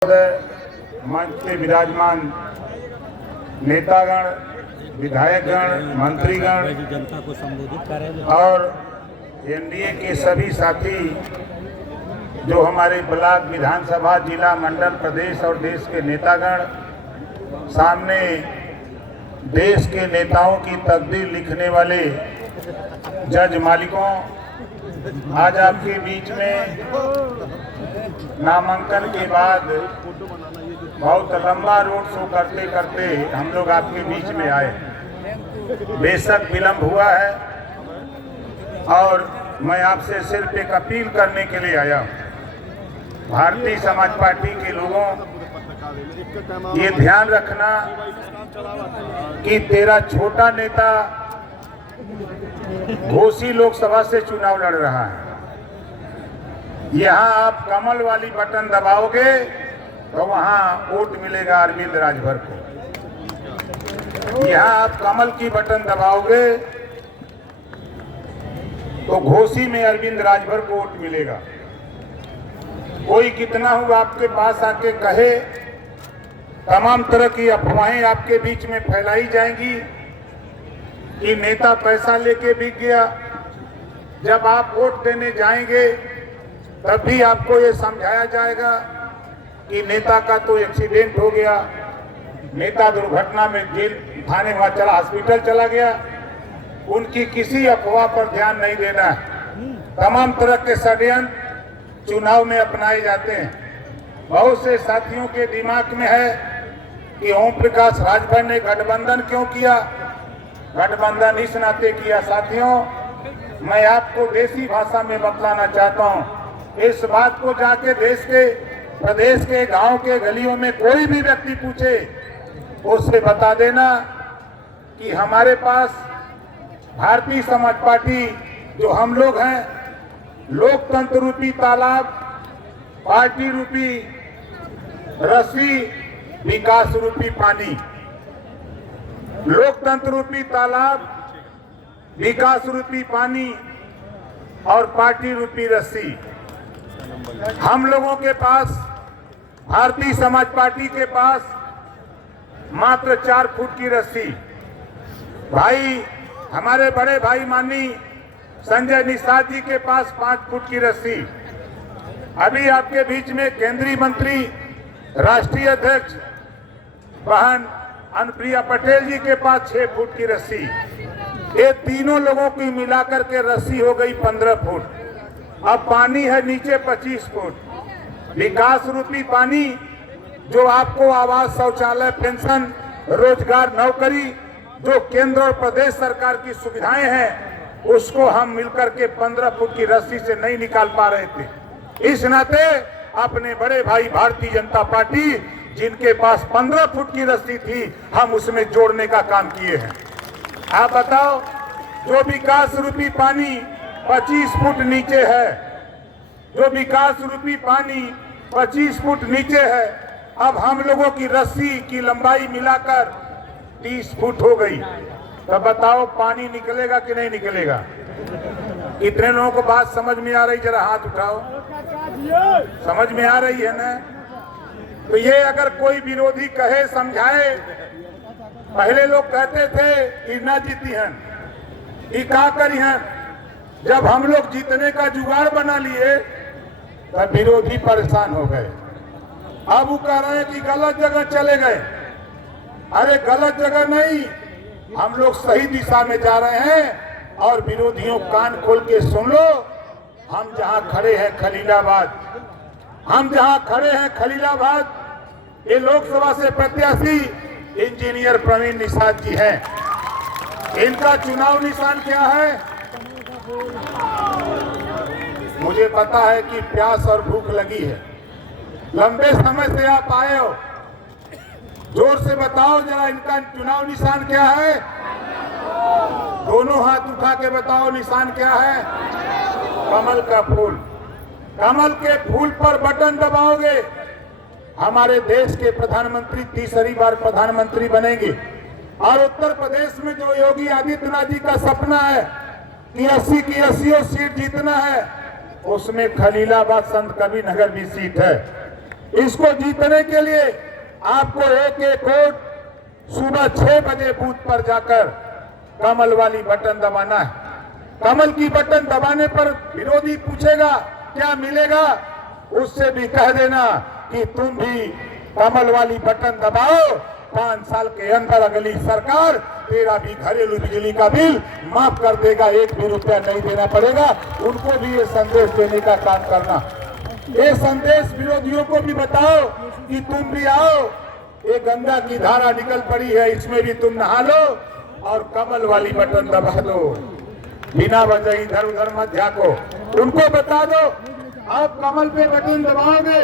मंच पे विराजमान नेतागण, विधायकगण, मंत्रीगण जनता को संबोधित करें और एनडीए के सभी साथी जो हमारे ब्लॉक, विधानसभा, जिला, मंडल, प्रदेश और देश के नेतागण, सामने देश के नेताओं की तकदीर लिखने वाले जज मालिकों, आज आपके बीच में नामांकन के बाद बहुत लंबा रोड शो करते करते हम लोग आपके बीच में आए। बेशक विलंब हुआ है और मैं आपसे सिर्फ एक अपील करने के लिए आया हूँ। भारतीय समाज पार्टी के लोगों, ये ध्यान रखना कि तेरा छोटा नेता घोसी लोकसभा से चुनाव लड़ रहा है। यहाँ आप कमल वाली बटन दबाओगे तो वहाँ वोट मिलेगा अरविंद राजभर को। यहाँ आप कमल की बटन दबाओगे तो घोसी में अरविंद राजभर को वोट मिलेगा। कोई कितना हो आपके पास आके कहे, तमाम तरह की अफवाहें आपके बीच में फैलाई जाएंगी कि नेता पैसा लेके बिक गया। जब आप वोट देने जाएंगे तब भी आपको ये समझाया जाएगा कि नेता का तो एक्सीडेंट हो गया, नेता दुर्घटना में जेल थाने वहां चला, हॉस्पिटल चला गया। उनकी किसी अफवाह पर ध्यान नहीं देना है। तमाम तरह के षड्यंत्र चुनाव में अपनाए जाते हैं। बहुत से साथियों के दिमाग में है कि ओम प्रकाश राजभर ने गठबंधन क्यों किया। गठबंधन इस नाते किया साथियों, मैं आपको देसी भाषा में बतलाना चाहता हूँ। इस बात को जाके देश के, प्रदेश के गांव के गलियों में कोई भी व्यक्ति पूछे, उससे बता देना कि हमारे पास भारतीय समाज पार्टी जो हम लोग हैं, लोकतंत्र रूपी तालाब, पार्टी रूपी रस्सी, विकास रूपी पानी। लोकतंत्र रूपी तालाब, विकास रूपी पानी और पार्टी रूपी रस्सी। हम लोगों के पास, भारतीय समाज पार्टी के पास मात्र 4 फुट की रस्सी। भाई, हमारे बड़े भाई माननीय संजय निषाद जी के पास 5 फुट की रस्सी। अभी आपके बीच में केंद्रीय मंत्री, राष्ट्रीय अध्यक्ष बहन अनुप्रिया पटेल जी के पास 6 फुट की रस्सी। ये तीनों लोगों की मिलाकर के रस्सी हो गई 15 फुट। अब पानी है नीचे 25 फुट। विकास रूपी पानी जो आपको आवास, शौचालय, पेंशन, रोजगार, नौकरी, जो केंद्र और प्रदेश सरकार की सुविधाएं हैं, उसको हम मिलकर के 15 फुट की रस्सी से नहीं निकाल पा रहे थे। इस नाते अपने बड़े भाई भारतीय जनता पार्टी, जिनके पास 15 फुट की रस्सी थी, हम उसमें जोड़ने का काम किए हैं। आप बताओ, जो विकास रूपी पानी 25 फुट नीचे है, जो विकास रूपी पानी 25 फुट नीचे है, अब हम लोगों की रस्सी की लंबाई मिलाकर 30 फुट हो गई। तो बताओ पानी निकलेगा कि नहीं निकलेगा? कितने लोगों को बात समझ में आ रही? जरा हाथ उठाओ। समझ में आ रही है ना? तो ये अगर कोई विरोधी कहे, समझाए, पहले लोग कहते थे कि न जीती हैं, कि का करी हैं। जब हम लोग जीतने का जुगाड़ बना लिए तब विरोधी परेशान हो गए। अब वो कह रहे हैं कि गलत जगह चले गए। अरे गलत जगह नहीं, हम लोग सही दिशा में जा रहे हैं। और विरोधियों, कान खोल के सुन लो, हम जहां खड़े हैं खलीलाबाद, हम जहां खड़े हैं खलीलाबाद, ये लोकसभा से प्रत्याशी इंजीनियर प्रवीण निषाद जी हैं। इनका चुनाव निशान क्या है? मुझे पता है कि प्यास और भूख लगी है। लंबे समय से आप आए हो, जोर से बताओ जरा, इनका चुनाव निशान क्या है? दोनों हाथ उठा के बताओ, निशान क्या है? कमल का फूल। कमल के फूल पर बटन दबाओगे, हमारे देश के प्रधानमंत्री तीसरी बार प्रधानमंत्री बनेंगे। और उत्तर प्रदेश में जो योगी आदित्यनाथ जी का सपना है कि 80 की 80 सीट जीतना है, उसमें खलीलाबाद संत कबीर नगर भी सीट है। इसको जीतने के लिए आपको एक एक वोट सुबह 6 बजे बूथ पर जाकर कमल वाली बटन दबाना है। कमल की बटन दबाने पर विरोधी पूछेगा क्या मिलेगा, उससे भी कह देना कि तुम भी कमल वाली बटन दबाओ, 5 साल के अंदर अगली सरकार तेरा भी घरेलू बिजली का बिल माफ कर देगा, 1 भी रुपया नहीं देना पड़ेगा। उनको भी ये संदेश देने का काम करना। ये संदेश विरोधियों को भी बताओ कि तुम भी आओ, ये गंगा की धारा निकल पड़ी है, इसमें भी तुम नहा लो और कमल वाली बटन दबा दो। बिना वजह इधर उधर मत झाको। उनको बता दो आप कमल पे बटन दबाओगे